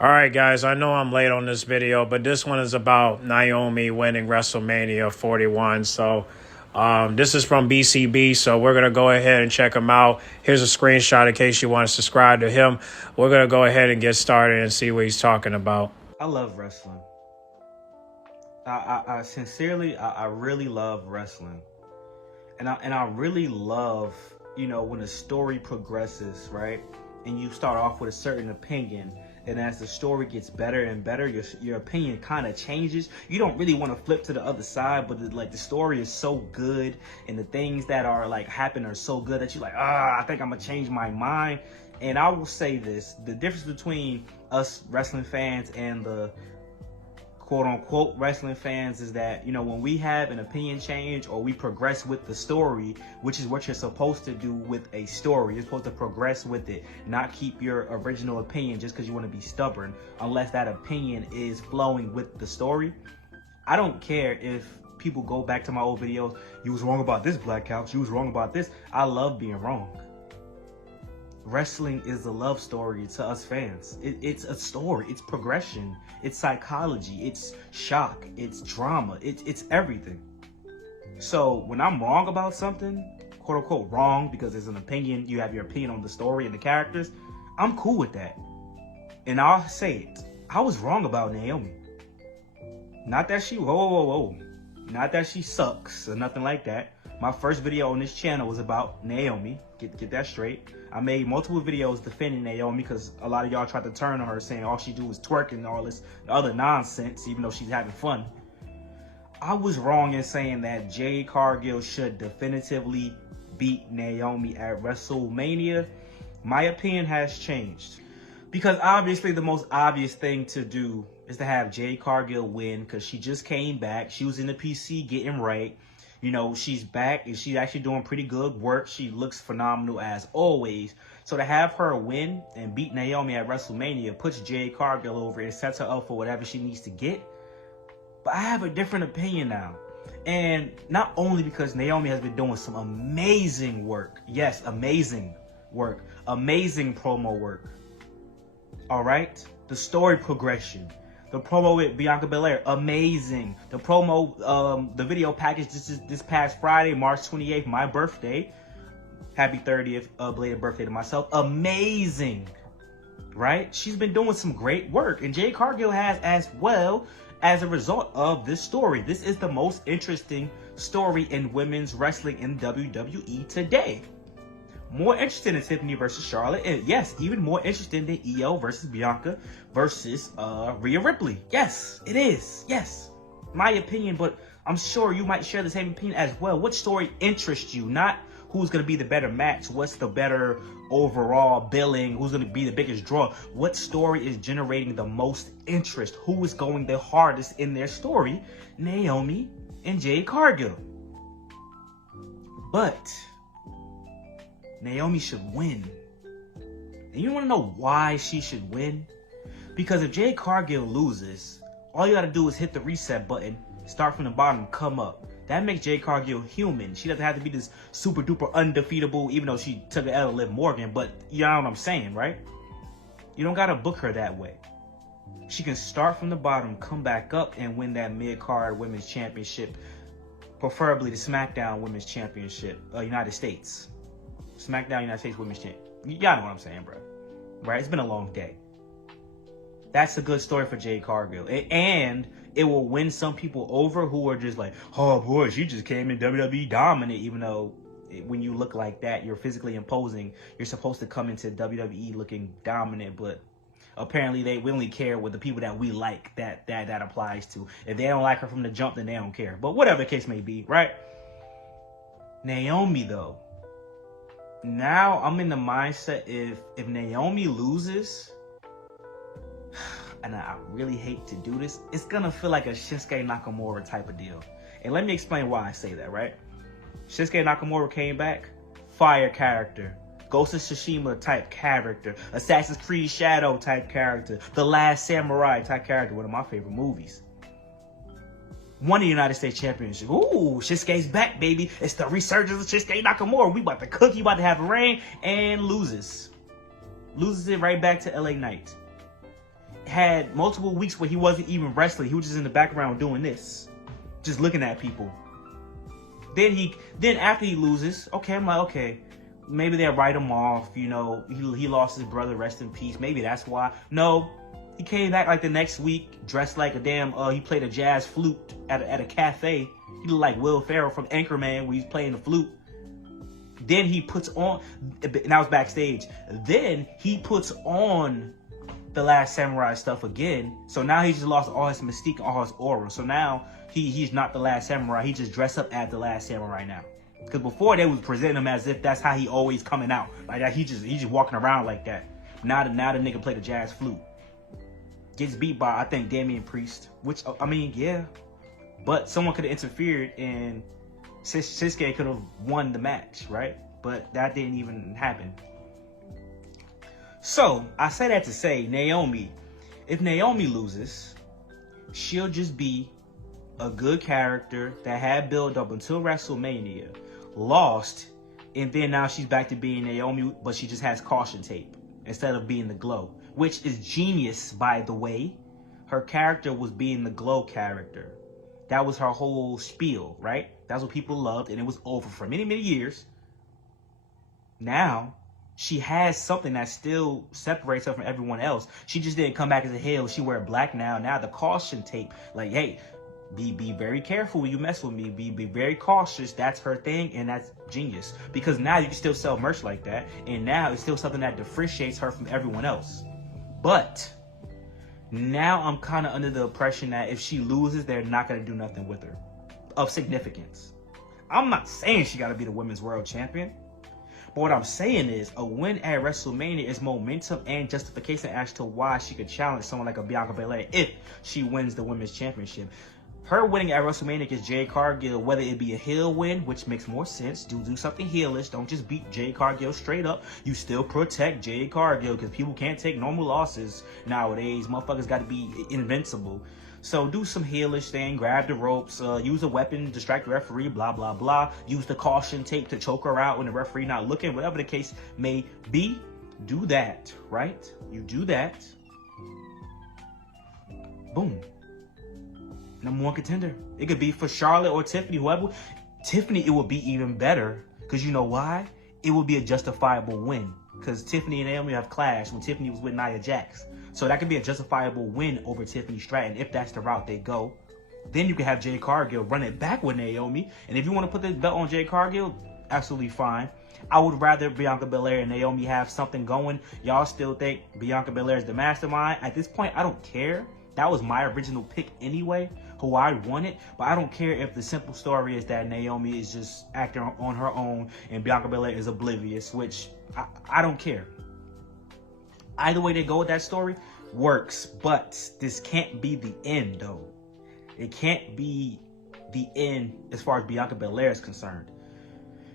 All right, guys, I know I'm late on this video, but this one is about Naomi winning Wrestlemania41. So this is from B.C.B, so we're going to go ahead and check him out. Here's a screenshot in case you want to subscribe to him. We're going to go ahead and get started and see what he's talking about. I love wrestling. I sincerely, I really love wrestling. And I really love, when a story progresses, right? And you start off with a certain opinion. And as the story gets better and better, your opinion kind of changes. You don't really want to flip to the other side, but the story is so good and the things that are happen are so good that you're like, I think I'm gonna change my mind. And I will say this, the difference between us wrestling fans and the quote unquote wrestling fans is that, when we have an opinion change or we progress with the story, which is what you're supposed to do with a story. You're supposed to progress with it, not keep your original opinion just because you want to be stubborn, unless that opinion is flowing with the story. I don't care if people go back to my old videos. You was wrong about this, Black Couch. You was wrong about this. I love being wrong. Wrestling is a love story to us fans. It's a story. It's progression. It's psychology. It's shock. It's drama. It's everything. So when I'm wrong about something, quote unquote wrong, because it's an opinion, you have your opinion on the story and the characters, I'm cool with that. And I'll say it. I was wrong about Naomi. Not that she, whoa. Not that she sucks or nothing like that. My first video on this channel was about Naomi. Get that straight. I made multiple videos defending Naomi because a lot of y'all tried to turn on her saying all she do is twerk and all this other nonsense, even though she's having fun. I was wrong in saying that Jade Cargill should definitively beat Naomi at WrestleMania. My opinion has changed. Because obviously the most obvious thing to do is to have Jade Cargill win because she just came back. She was in the PC getting right. She's back and she's actually doing pretty good work. She looks phenomenal as always. So to have her win and beat Naomi at WrestleMania puts Jade Cargill over and sets her up for whatever she needs to get. But I have a different opinion now. And not only because Naomi has been doing some amazing work. Yes, amazing work. Amazing promo work. All right? The story progression. The promo with Bianca Belair, amazing. The promo, the video package this past Friday, March 28th, my birthday. Happy 30th, belated birthday to myself. Amazing, right? She's been doing some great work. And Jade Cargill has as well as a result of this story. This is the most interesting story in women's wrestling in WWE today. More interesting than Tiffany versus Charlotte. And yes, even more interesting than EO versus Bianca versus Rhea Ripley. Yes, it is. Yes. My opinion, but I'm sure you might share the same opinion as well. What story interests you? Not who's going to be the better match. What's the better overall billing? Who's going to be the biggest draw? What story is generating the most interest? Who is going the hardest in their story? Naomi and Jade Cargill. But Naomi should win. And you want to know why she should win? Because if Jade Cargill loses, all you got to do is hit the reset button, start from the bottom, come up. That makes Jade Cargill human. She doesn't have to be this super duper undefeatable, even though she took an L to Liv Morgan. But you know what I'm saying, right? You don't got to book her that way. She can start from the bottom, come back up, and win that mid-card women's championship. Preferably the SmackDown Women's Championship, United States. SmackDown United States Women's Champ. Y'all know what I'm saying, bro. Right? It's been a long day. That's a good story for Jade Cargill. And it will win some people over who are just like, oh boy, she just came in WWE dominant. Even though when you look like that, you're physically imposing. You're supposed to come into WWE looking dominant, but apparently we only care with the people that we like that applies to. If they don't like her from the jump, then they don't care. But whatever the case may be, right? Naomi, though. Now I'm in the mindset if Naomi loses, and I really hate to do this, it's gonna feel like a Shinsuke Nakamura type of deal. And let me explain why I say that, right? Shinsuke Nakamura came back, fire character, Ghost of Tsushima type character, Assassin's Creed Shadow type character, The Last Samurai type character, one of my favorite movies. Won the United States Championship. Ooh, Shinsuke's back, baby. It's the resurgence of Shinsuke Nakamura. We about to cook. You about to have a reign. And loses. Loses it right back to LA Knight. had multiple weeks where he wasn't even wrestling. He was just in the background doing this, just looking at people. Then after he loses, okay, I'm like, okay, maybe they'll write him off. You know, he lost his brother, rest in peace. Maybe that's why. No, he came back like the next week dressed like a damn. He played a jazz flute at a cafe. He looked like Will Ferrell from Anchorman when he's playing the flute. Then he puts on, and I was backstage. Then he puts on the Last Samurai stuff again. So now he just lost all his mystique, all his aura. So now he's not the Last Samurai. He just dressed up as the Last Samurai now. Because before they was presenting him as if that's how he always coming out. Like that, he just walking around like that. Now the nigga play the jazz flute. Gets beat by, I think, Damian Priest. Which, I mean, yeah. But someone could have interfered and Shinsuke could have won the match, right? But that didn't even happen. So, I say that to say, Naomi, if Naomi loses, she'll just be a good character that had built up until WrestleMania, lost, and then now she's back to being Naomi, but she just has caution tape instead of being the Glow, which is genius, by the way. Her character was being the Glow character. That was her whole spiel, right? That's what people loved, and it was over for many, many years. Now, she has something that still separates her from everyone else. She just didn't come back as a heel. She wear black now. Now the caution tape, like, hey, be very careful when you mess with me. Be very cautious. That's her thing, and that's genius. Because now you can still sell merch like that, and now it's still something that differentiates her from everyone else. But now I'm kind of under the impression that if she loses, they're not going to do nothing with her of significance. I'm not saying she got to be the women's world champion. But what I'm saying is a win at WrestleMania is momentum and justification as to why she could challenge someone like a Bianca Belair if she wins the women's championship. Her winning at WrestleMania against Jade Cargill, whether it be a heel win, which makes more sense, do something heelish. Don't just beat Jade Cargill straight up. You still protect Jade Cargill because people can't take normal losses nowadays. Motherfuckers got to be invincible. So do some heelish thing, grab the ropes, use a weapon, distract the referee, blah, blah, blah. Use the caution tape to choke her out when the referee not looking, whatever the case may be. Do that, right? You do that. Boom. Number one contender. It could be for Charlotte or Tiffany, whoever. Tiffany, it would be even better. Because you know why? It would be a justifiable win. Because Tiffany and Naomi have clashed when Tiffany was with Nia Jax. So that could be a justifiable win over Tiffany Stratton if that's the route they go. Then you can have Jade Cargill run it back with Naomi. And if you want to put the belt on Jade Cargill, absolutely fine. I would rather Bianca Belair and Naomi have something going. Y'all still think Bianca Belair is the mastermind? At this point, I don't care. That was my original pick anyway, who I wanted. But I don't care if the simple story is that Naomi is just acting on her own and Bianca Belair is oblivious, which I don't care. Either way they go with that story works, but this can't be the end, though. It can't be the end as far as Bianca Belair is concerned.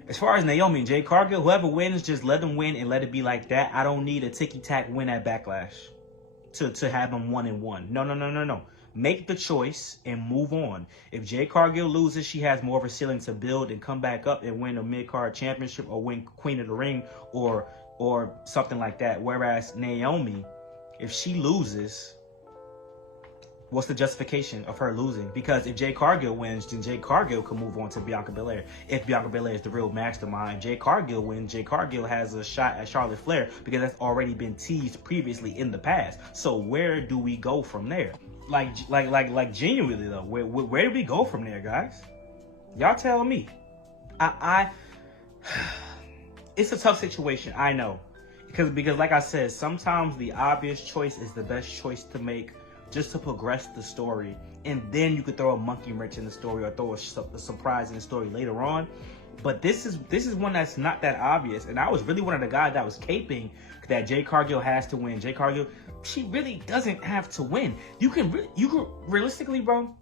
As far as Naomi and Jade Cargill, whoever wins, just let them win and let it be like that. I don't need a ticky-tack win at Backlash to have them 1-1. No. Make the choice and move on. If Jade Cargill loses, she has more of a ceiling to build and come back up and win a mid-card championship or win Queen of the Ring or something like that. Whereas Naomi, if she loses, what's the justification of her losing? Because if Jade Cargill wins, then Jade Cargill can move on to Bianca Belair. If Bianca Belair is the real mastermind, Jade Cargill wins, Jade Cargill has a shot at Charlotte Flair because that's already been teased previously in the past. So where do we go from there? Like genuinely though, where do we go from there, guys? Y'all tell me. It's a tough situation, I know. Because like I said, sometimes the obvious choice is the best choice to make just to progress the story. And then you could throw a monkey wrench in the story or throw a surprise in the story later on. But this is one that's not that obvious. And I was really one of the guys that was caping that Jade Cargill has to win. Jade Cargill, she really doesn't have to win. You can realistically, bro,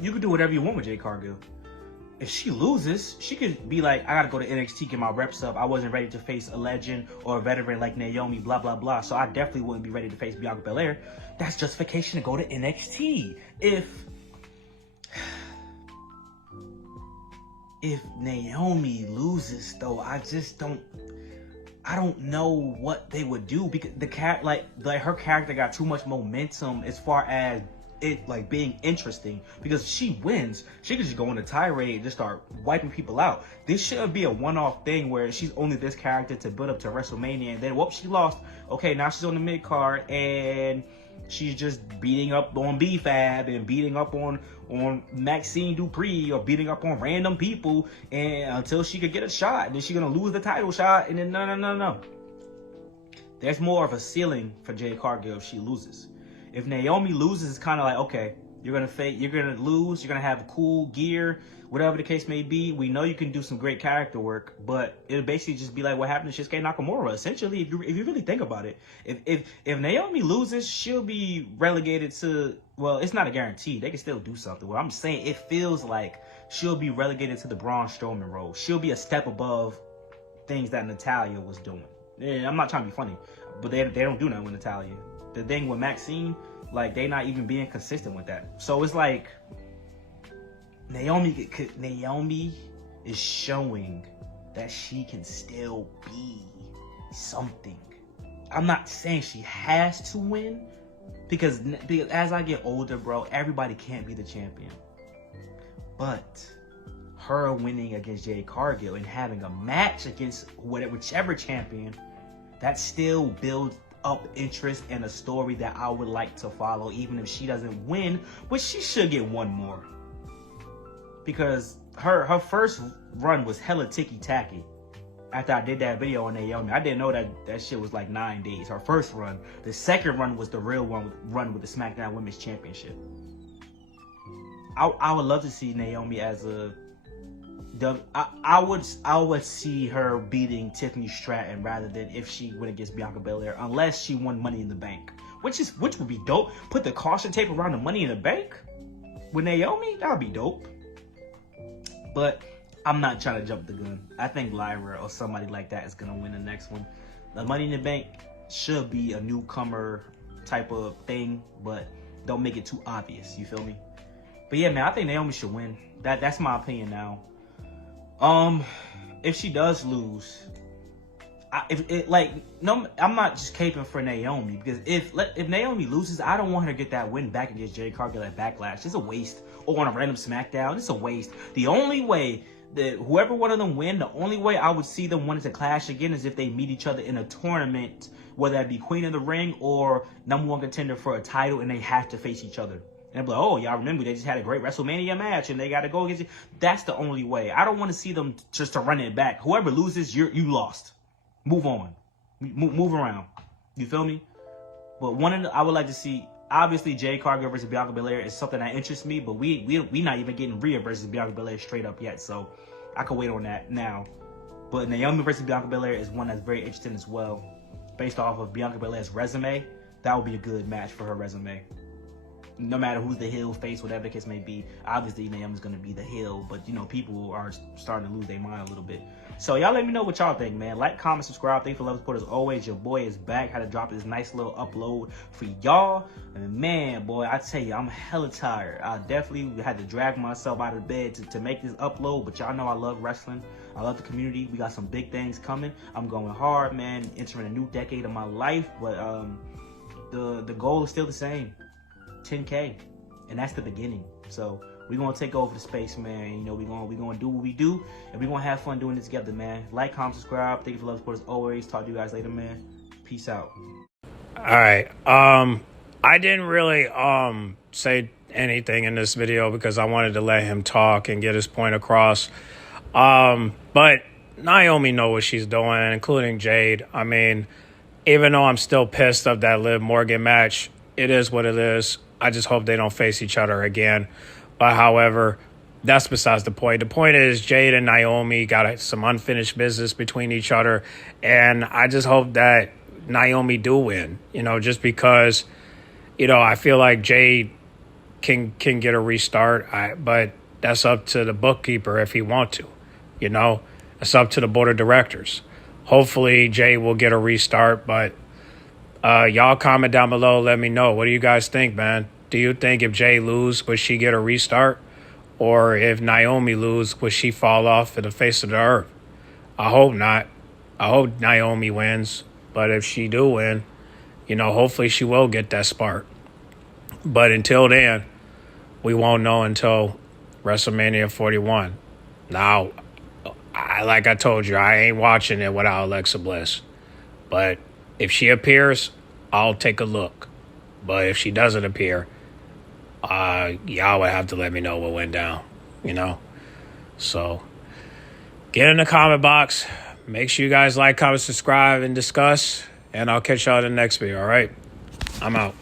you can do whatever you want with Jade Cargill. If she loses, she could be like, I gotta go to NXT, get my reps up. I wasn't ready to face a legend or a veteran like Naomi, blah, blah, blah. So I definitely wouldn't be ready to face Bianca Belair. That's justification to go to NXT. If Naomi loses, though, I I don't know what they would do because like her character got too much momentum as far as it like being interesting. Because if she wins, she could just go on a tirade and just start wiping people out. This shouldn't be a one-off thing where she's only this character to build up to WrestleMania and then whoop, she lost. Okay, now she's on the mid card and she's just beating up on B.C.B and beating up on Maxine Dupree or beating up on random people and until she could get a shot. And then she's gonna lose the title shot. And then no. There's more of a ceiling for Jade Cargill if she loses. If Naomi loses, it's kind of like, okay, you're gonna lose, you're gonna have cool gear, whatever the case may be. We know you can do some great character work, but it'll basically just be like what happened to Shinsuke Nakamura. Essentially, if you really think about it, if Naomi loses, she'll be relegated to, well, it's not a guarantee. They can still do something. What I'm saying, it feels like she'll be relegated to the Braun Strowman role. She'll be a step above things that Natalya was doing. And I'm not trying to be funny, but they don't do nothing with Natalya. The thing with Maxine, like, they not even being consistent with that. So it's like Naomi is showing that she can still be something. I'm not saying she has to win because as I get older, bro, everybody can't be the champion. But her winning against Jade Cargill and having a match against whichever champion, that still builds up interest and a story that I would like to follow, even if she doesn't win, but she should get one more. Because her first run was hella ticky-tacky. After I did that video on Naomi, I didn't know that shit was like 9 days. Her first run. The second run was the real run with the SmackDown Women's Championship. I would love to see Naomi as I would see her beating Tiffany Stratton rather than if she went against Bianca Belair, unless she won Money in the Bank, which would be dope. Put the caution tape around the Money in the Bank with Naomi, that would be dope. But I'm not trying to jump the gun. I think Lyra or somebody like that is gonna win the next one. The Money in the Bank should be a newcomer type of thing, but don't make it too obvious. You feel me? But yeah, man, I think Naomi should win. That's my opinion now. If she does lose, I'm not just caping for Naomi, because if Naomi loses, I don't want her to get that win back against Jade Cargill at Backlash. It's a waste. Or on a random SmackDown, it's a waste. The only way that whoever one of them win, the only way I would see them wanting to clash again is if they meet each other in a tournament, whether that be Queen of the Ring or #1 contender for a title, and they have to face each other. And be like, oh, y'all remember they just had a great WrestleMania match and they got to go against you. That's the only way. I don't want to see them just to run it back. Whoever loses, you lost. Move on. Move around. You feel me? But I would like to see, obviously, Jade Cargill versus Bianca Belair is something that interests me, but we not even getting Rhea versus Bianca Belair straight up yet, so I can wait on that now. But Naomi versus Bianca Belair is one that's very interesting as well. Based off of Bianca Belair's resume, that would be a good match for her resume. No matter who's the heel, face, whatever the case may be, obviously Naomi's going to be the heel, but, you know, people are starting to lose their mind a little bit. So y'all let me know what y'all think, man. Like, comment, subscribe. Thank you for love support as always. Your boy is back. Had to drop this nice little upload for y'all. And man, boy, I tell you, I'm hella tired. I definitely had to drag myself out of bed to make this upload, but y'all know I love wrestling. I love the community. We got some big things coming. I'm going hard, man. Entering a new decade of my life, but the goal is still the same. 10K, and that's the beginning. So we're gonna take over the space, man. You know, we're gonna do what we do, and we're gonna have fun doing it together, man. Like, comment, subscribe. Thank you for love support as always. Talk to you guys later, man. Peace out. All right. I didn't really say anything in this video because I wanted to let him talk and get his point across. But Naomi knows what she's doing, including Jade. I mean, even though I'm still pissed of that Liv Morgan match, it is what it is. I just hope they don't face each other again. But however, that's besides the point. The point is Jade and Naomi got some unfinished business between each other. And I just hope that Naomi do win, you know, just because, you know, I feel like Jade can get a restart. But that's up to the bookkeeper if he want to, you know. It's up to the board of directors. Hopefully Jade will get a restart, but y'all comment down below. Let me know. What do you guys think, man? Do you think if Jay lose, would she get a restart? Or if Naomi lose, would she fall off in the face of the earth? I hope not. I hope Naomi wins. But if she do win, hopefully she will get that spark. But until then, we won't know until WrestleMania 41. Now, like I told you, I ain't watching it without Alexa Bliss. But if she appears, I'll take a look. But if she doesn't appear, y'all would have to let me know what went down, So, get in the comment box. Make sure you guys like, comment, subscribe, and discuss. And I'll catch y'all in the next video, all right? I'm out.